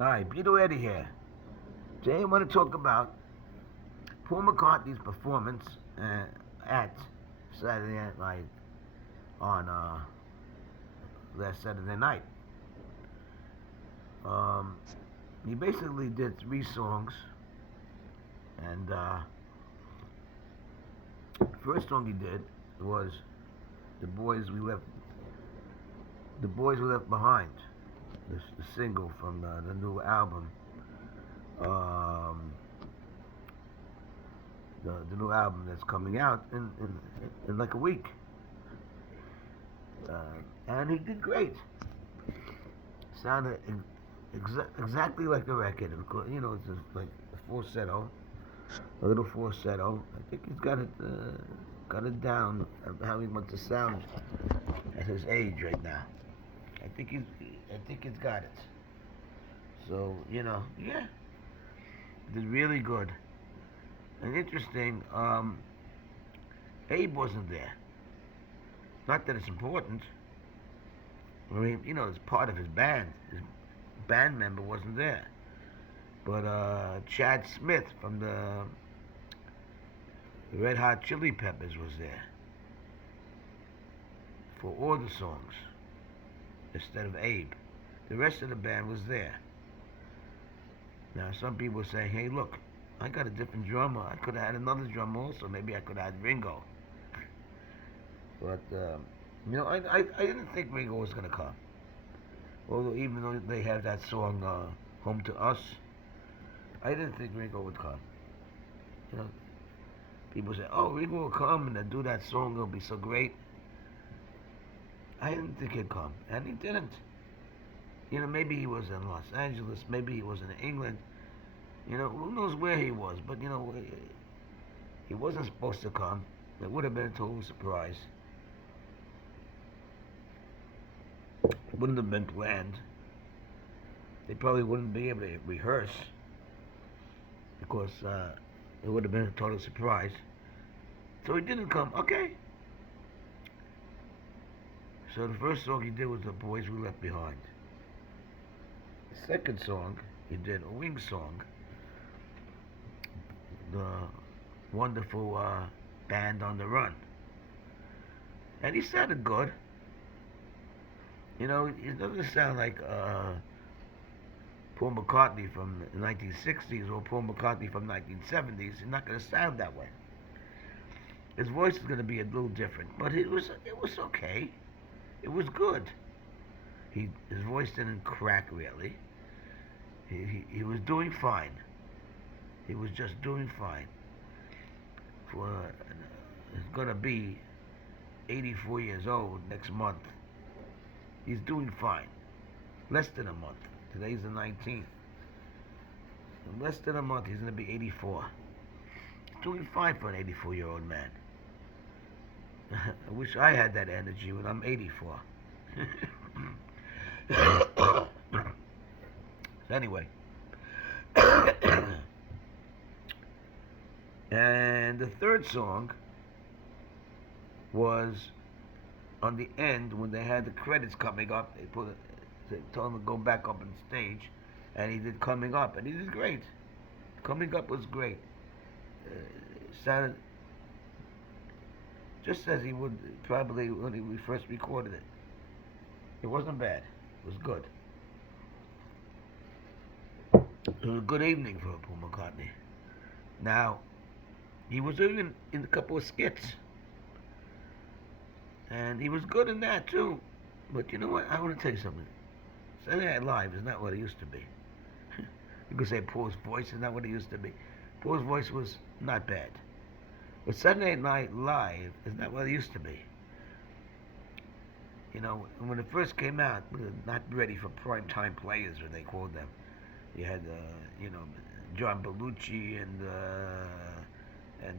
Hi, Peter Eddie here. Today I want to talk about Paul McCartney's performance at Saturday Night Live on last Saturday night. Um, he basically did three songs, and first song he did was "The Boys We Left." The Boys We Left Behind, the single from the new album. Um, the new album that's coming out in like a week. And he did great. Sounded exactly like the record. You know, it's just like a falsetto, a little falsetto. I think he's got it down of how he wants to sound at his age right now. I think he's got it. So yeah, did really good. And interesting, Abe wasn't there. Not that it's important. I mean, it's part of his band. His band member wasn't there. But Chad Smith from the Red Hot Chili Peppers was there for all the songs instead of Abe. The rest of the band was there. Now, some people are saying, hey, look, I got a different drummer. I could have had another drummer also. Maybe I could have had Ringo. But, I didn't think Ringo was going to come. Although, even though they had that song, Home to Us, I didn't think Ringo would come. You know, people say, oh, Ringo will come and then do that song. It'll be so great. I didn't think he'd come. And he didn't. Maybe he was in Los Angeles. Maybe he was in England. Who knows where he was. But, he wasn't supposed to come. It would have been a total surprise. It wouldn't have been planned. They probably wouldn't be able to rehearse because it would have been a total surprise. So he didn't come. Okay. So the first song he did was "The Boys We Left Behind." The second song he did a Wings song, the wonderful Band on the Run, and he sounded good. It doesn't sound like Paul McCartney from the 1960s or Paul McCartney from 1970s. He's not going to sound that way. His voice is going to be a little different, but it was okay. It was good. His voice didn't crack really. He was doing fine. He was just doing fine. He's gonna be 84 years old next month. He's doing fine. Less than a month. Today's the 19th. In less than a month, he's gonna be 84. He's doing fine for an 84-year-old man. I wish I had that energy when I'm 84. Anyway. And the third song was on the end when they had the credits coming up. They told him to go back up on stage, and he did "Coming Up," and he did great. "Coming Up" was great. Sounded just as he would probably when we first recorded it. It wasn't bad. It was good. It was a good evening for Paul McCartney. Now, he was even in a couple of skits. And he was good in that too. But you know what? I want to tell you something. Saturday Night Live is not what it used to be. You could say Paul's voice is not what it used to be. Paul's voice was not bad. But Saturday Night Live is not what it used to be. When it first came out, we were not ready for prime time players, as they called them. You had, John Belushi and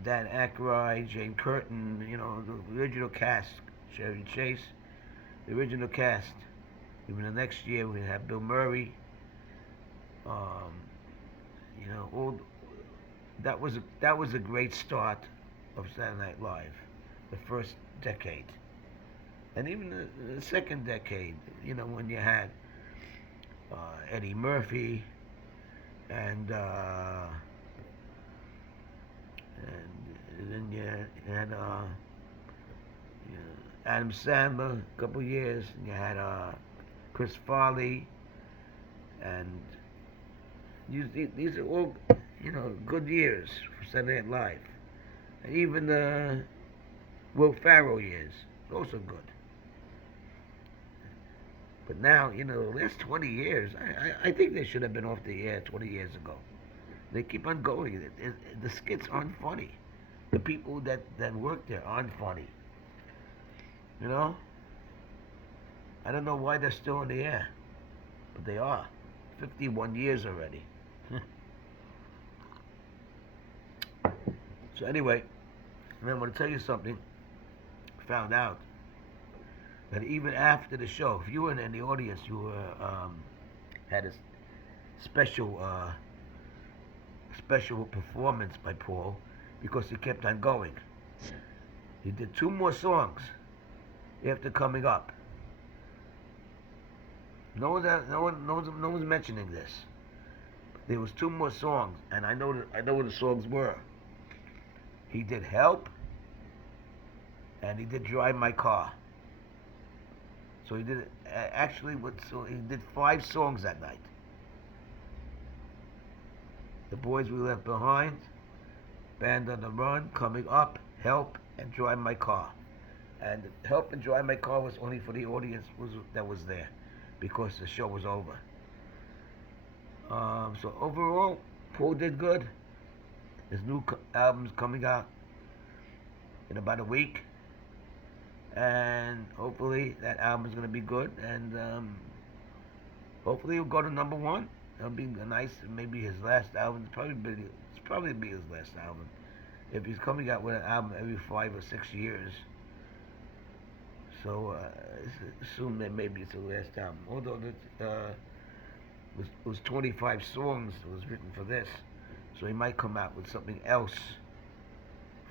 Dan Aykroyd, Jane Curtin, the original cast, Chevy Chase, the original cast. Even the next year we have Bill Murray. Um, all that was a great start of Saturday Night Live, the first decade, and even the second decade. When you had Eddie Murphy, and then you had Adam Sandler a couple years. And you had Chris Farley, and these are all good years for Saturday Night Live. And even the Will Ferrell years, also good. But now, the last 20 years, I think they should have been off the air 20 years ago. They keep on going. The skits aren't funny. The people that work there aren't funny. You know? I don't know why they're still in the air, but they are. 51 years already. So anyway, I'm going to tell you something. Found out that even after the show, if you were in the audience, you were had a special special performance by Paul because he kept on going. He did two more songs after coming up. No one's mentioning this. There was two more songs, and I know what the songs were. He did Help, and he did Drive My Car. So he did he did 5 songs that night. The Boys We Left Behind, Band on the Run, Coming Up, Help, and Drive My Car. And Help and Drive My Car was only for the audience that was there, because the show was over. So overall, Paul did good. His new album's coming out in about a week, and hopefully that album's going to be good, and hopefully it'll go to #1. It'll be nice, maybe his last album. It's probably be his last album. If he's coming out with an album every 5 or 6 years, so assume that maybe it's the last album. Although it was 25 songs that was written for this, so he might come out with something else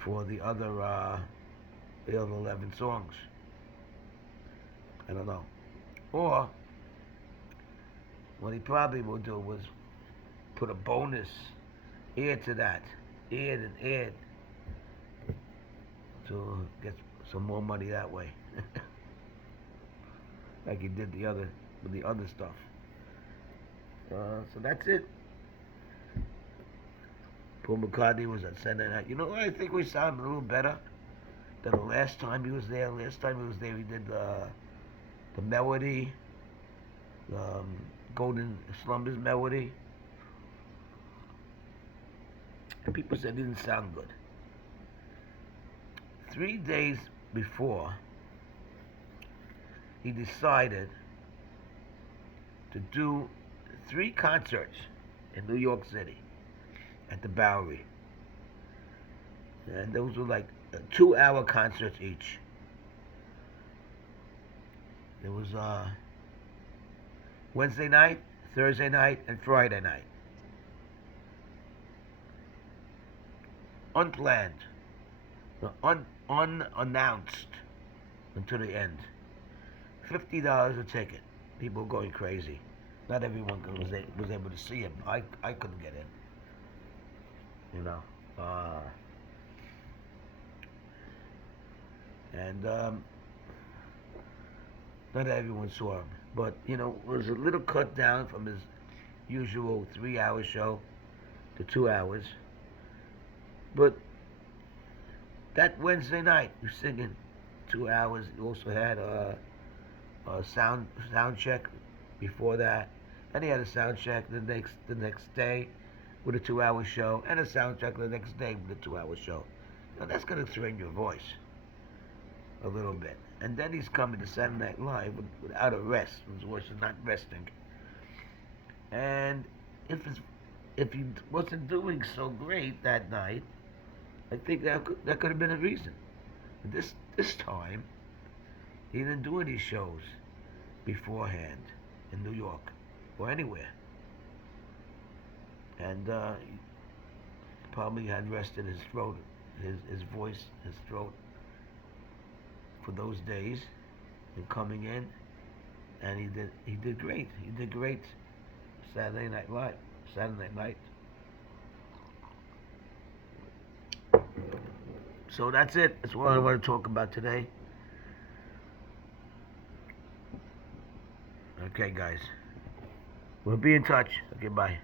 for the other 11 songs. I don't know. Or what he probably will do was put a bonus add to that, add to get some more money that way, like he did with the other stuff. So that's it. Paul McCartney was at Saturday Night. I think we sound a little better than the last time he was there. Last time he was there, he did the melody, Golden Slumbers melody. And people said it didn't sound good. 3 days before, he decided to do 3 concerts in New York City at the Bowery. And those were like 2-hour concerts each. There was Wednesday night, Thursday night, and Friday night. Unplanned. Unannounced until the end. $50 a ticket. People going crazy. Not everyone was able to see him. I couldn't get in. And not everyone saw him. But, it was a little cut down from his usual 3-hour show to 2 hours. But that Wednesday night, he was singing 2 hours. He also had a sound check before that. And he had a sound check the next day with a 2-hour show, and a sound check the next day with a 2-hour show. Now that's going to strain your voice a little bit. And then he's coming to Saturday Night Live without a rest. His voice is not resting. And if he wasn't doing so great that night, I think that could have been a reason. But this time, he didn't do any shows beforehand in New York or anywhere. And he probably had rested his throat, his voice, his throat for those days, and coming in, and he did great. He did great Saturday Night Live. Saturday night. So that's it. That's what I want to talk about today. Okay, guys. We'll be in touch. Okay, bye.